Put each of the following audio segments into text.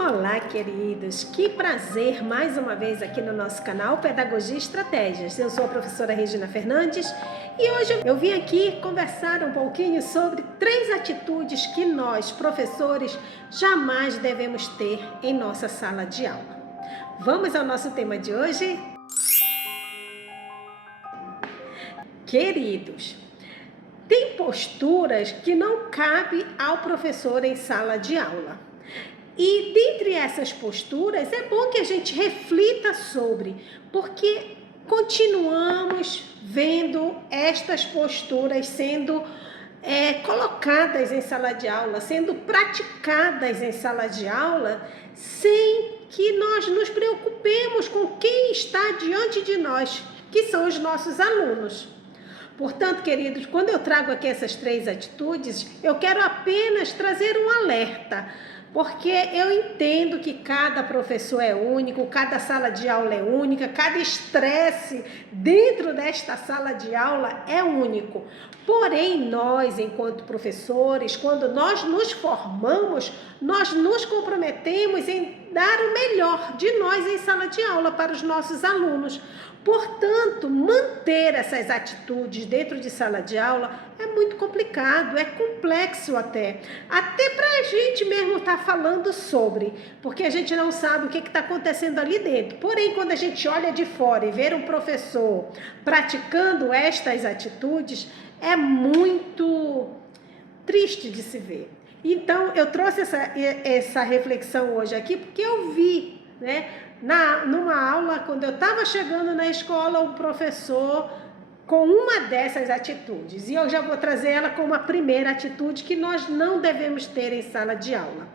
Olá, queridos! Que prazer mais uma vez aqui no nosso canal Pedagogia e Estratégias. Eu sou a professora Regina Fernandes e hoje eu vim aqui conversar um pouquinho sobre 3 atitudes que nós, professores, jamais devemos ter em nossa sala de aula. Vamos ao nosso tema de hoje? Queridos, tem posturas que não cabem ao professor em sala de aula. E dentre essas posturas, é bom que a gente reflita sobre, porque continuamos vendo estas posturas sendo colocadas em sala de aula, sendo praticadas em sala de aula, sem que nós nos preocupemos com quem está diante de nós, que são os nossos alunos. Portanto, queridos, quando eu trago aqui essas 3 atitudes, eu quero apenas trazer um alerta, porque eu entendo que cada professor é único, cada sala de aula é única, cada estresse dentro desta sala de aula é único. Porém, nós, enquanto professores, quando nós nos formamos, nós nos comprometemos em dar o melhor de nós em sala de aula para os nossos alunos. Portanto, manter essas atitudes dentro de sala de aula é muito complicado, é complexo até para a gente mesmo estar falando sobre, porque a gente não sabe o que está acontecendo ali dentro. Porém, quando a gente olha de fora e vê um professor praticando estas atitudes, é muito triste de se ver. Então, eu trouxe essa reflexão hoje aqui, porque eu vi, numa aula, quando eu estava chegando na escola, o professor com uma dessas atitudes, e eu já vou trazer ela como a primeira atitude que nós não devemos ter em sala de aula: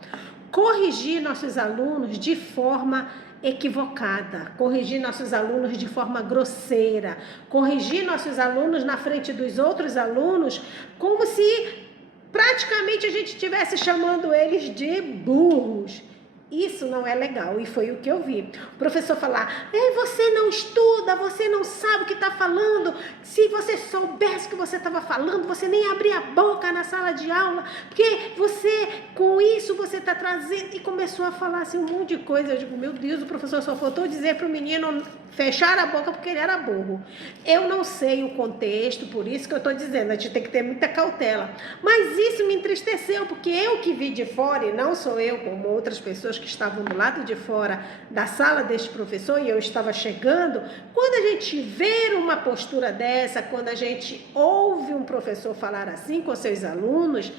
corrigir nossos alunos de forma equivocada, corrigir nossos alunos de forma grosseira, corrigir nossos alunos na frente dos outros alunos, como se praticamente a gente estivesse chamando eles de burros. Isso não é legal, e foi o que eu vi. O professor falar: você não estuda, você não sabe o que está falando. Se você soubesse o que você estava falando, você nem abria a boca na sala de aula, porque você, com isso, você está trazendo... E começou a falar assim um monte de coisa. Eu digo: meu Deus, o professor só faltou dizer para o menino fechar a boca porque ele era burro. Eu não sei o contexto, por isso que eu estou dizendo, a gente tem que ter muita cautela. Mas isso me entristeceu, porque eu que vi de fora, e não sou eu, como outras pessoas que estavam do lado de fora da sala deste professor, e eu estava chegando, quando a gente vê uma postura dessa, quando a gente ouve um professor falar assim com seus alunos,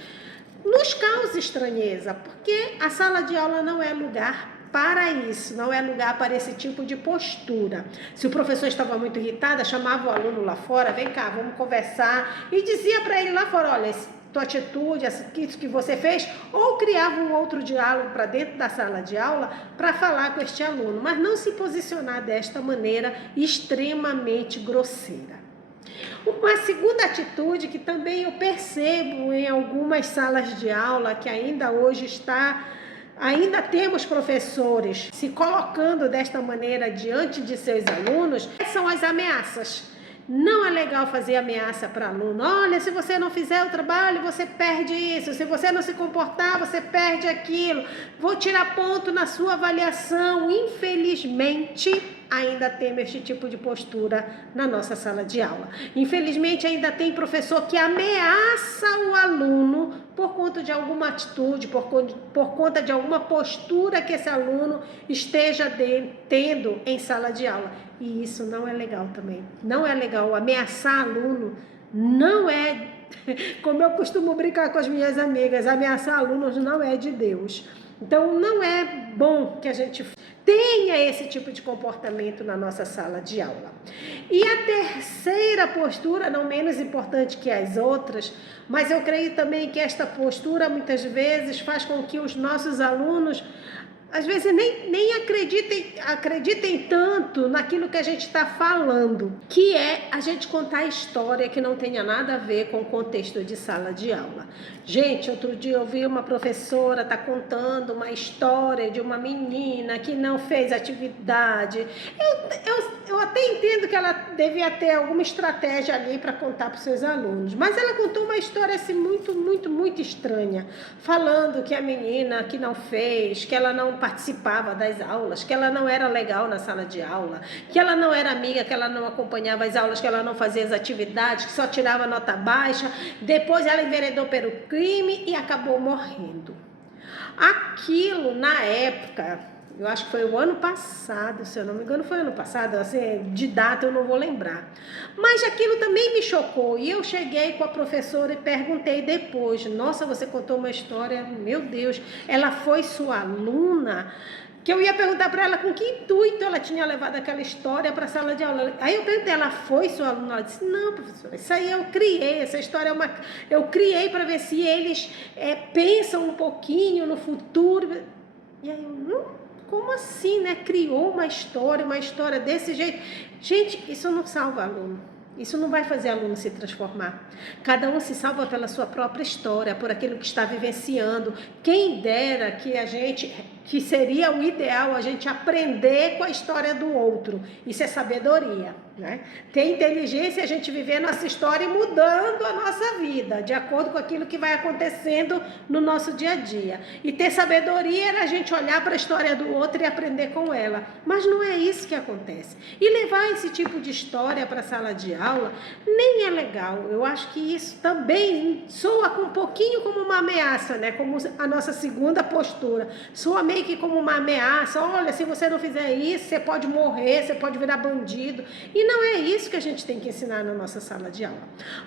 nos causa estranheza, porque a sala de aula não é lugar para isso, não é lugar para esse tipo de postura. Se o professor estava muito irritado, chamava o aluno lá fora: vem cá, vamos conversar, e dizia para ele lá fora: olha, tua atitude, isso que você fez, ou criava um outro diálogo para dentro da sala de aula para falar com este aluno, mas não se posicionar desta maneira extremamente grosseira. Uma segunda atitude que também eu percebo em algumas salas de aula, que ainda hoje ainda temos professores se colocando desta maneira diante de seus alunos, são as ameaças. Não é legal fazer ameaça para aluno: olha, se você não fizer o trabalho, você perde isso, se você não se comportar, você perde aquilo, vou tirar ponto na sua avaliação. Infelizmente, ainda temos este tipo de postura na nossa sala de aula. Infelizmente, ainda tem professor que ameaça o aluno por conta de alguma atitude, por conta de alguma postura que esse aluno esteja tendo em sala de aula. E isso não é legal também. Não é legal. Ameaçar aluno não é, como eu costumo brincar com as minhas amigas, ameaçar alunos não é de Deus. Então, não é bom que a gente tenha esse tipo de comportamento na nossa sala de aula. E a terceira postura, não menos importante que as outras, mas eu creio também que esta postura muitas vezes faz com que os nossos alunos, às vezes, nem acreditem tanto naquilo que a gente está falando, que é a gente contar história que não tenha nada a ver com o contexto de sala de aula. Gente, outro dia eu vi uma professora contando uma história de uma menina que não fez atividade. Eu até entendo que ela devia ter alguma estratégia ali para contar para os seus alunos, mas ela contou uma história assim muito estranha, falando que a menina que não fez, que ela não participava das aulas, que ela não era legal na sala de aula, que ela não era amiga, que ela não acompanhava as aulas, que ela não fazia as atividades, que só tirava nota baixa. Depois ela enveredou pelo crime e acabou morrendo. Aquilo, na época, eu acho que foi o ano passado, se eu não me engano, foi ano passado, assim, de data eu não vou lembrar. Mas aquilo também me chocou e eu cheguei com a professora e perguntei depois: nossa, você contou uma história, meu Deus, ela foi sua aluna? Que eu ia perguntar para ela com que intuito ela tinha levado aquela história para a sala de aula. Aí eu perguntei, ela foi sua aluna? Ela disse, não, professora, isso aí eu criei, essa história eu criei para ver se eles pensam um pouquinho no futuro. E aí eu, como assim, né? Criou uma história desse jeito. Gente, isso não salva aluno. Isso não vai fazer aluno se transformar. Cada um se salva pela sua própria história, por aquilo que está vivenciando. Quem dera que seria o ideal a gente aprender com a história do outro. Isso é sabedoria, né? Ter inteligência é a gente viver nossa história e mudando a nossa vida, de acordo com aquilo que vai acontecendo no nosso dia a dia. E ter sabedoria era a gente olhar para a história do outro e aprender com ela. Mas não é isso que acontece. E levar esse tipo de história para a sala de aula nem é legal. Eu acho que isso também soa um pouquinho como uma ameaça, né? Como a nossa segunda postura. Soa meio que como uma ameaça. Olha, se você não fizer isso, você pode morrer, você pode virar bandido. E não é isso que a gente tem que ensinar na nossa sala de aula.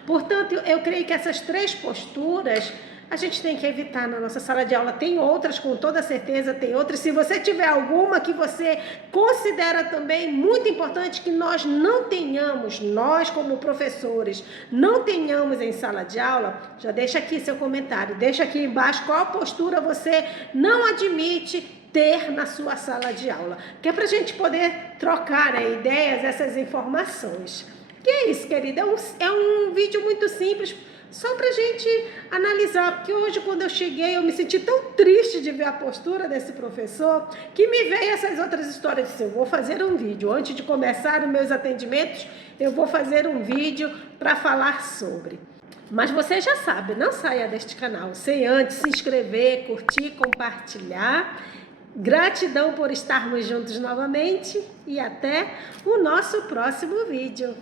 Portanto, eu creio que essas três posturas a gente tem que evitar na nossa sala de aula. Tem outras, com toda certeza, tem outras. Se você tiver alguma que você considera também muito importante que nós não tenhamos, nós como professores, não tenhamos em sala de aula, já deixa aqui seu comentário, deixa aqui embaixo qual postura você não admite ter na sua sala de aula, que é para a gente poder trocar, né, ideias, essas informações. Que é isso, querida, é um vídeo muito simples, só pra gente analisar, porque hoje quando eu cheguei eu me senti tão triste de ver a postura desse professor, que me veio essas outras histórias. Eu disse, eu vou fazer um vídeo, antes de começar os meus atendimentos, eu vou fazer um vídeo para falar sobre. Mas você já sabe, não saia deste canal sem antes se inscrever, curtir, compartilhar. Gratidão por estarmos juntos novamente e até o nosso próximo vídeo.